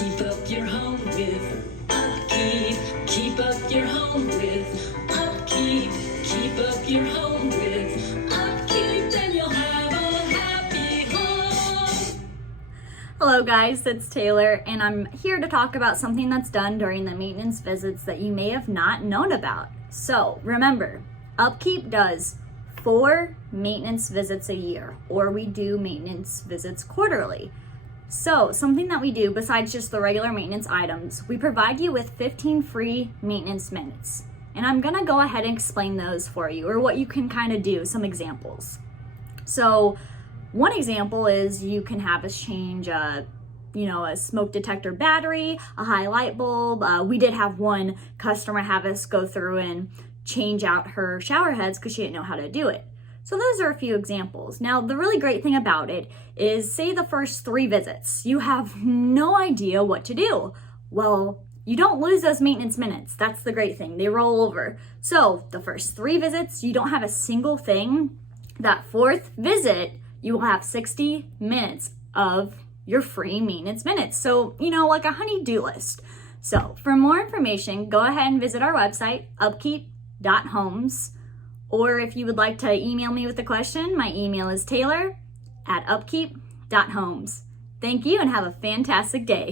Keep up your home with upkeep. Keep up your home with upkeep. Keep up your home with upkeep, then you'll have a happy home. Hello guys, it's Taylor, and I'm here to talk about something that's done during the maintenance visits that you may have not known about. So remember, Upkeep does 4 maintenance visits a year, or we do maintenance visits quarterly. So something that we do besides just the regular maintenance items, we provide you with 15 free maintenance minutes. And I'm gonna go ahead and explain those for you, or what you can kind of do, some examples. So one example is you can have us change a smoke detector battery, a high light bulb. We did have one customer have us go through and change out her shower heads because she didn't know how to do it. So those are a few examples. Now, the really great thing about it is, say the first 3 visits, you have no idea what to do. Well, you don't lose those maintenance minutes. That's the great thing. They roll over. So the first 3 visits, you don't have a single thing. That 4th visit, you will have 60 minutes of your free maintenance minutes. So, like a honey-do list. So for more information, go ahead and visit our website, upkeep.homes. Or if you would like to email me with a question, my email is taylor@upkeep.homes. Thank you and have a fantastic day.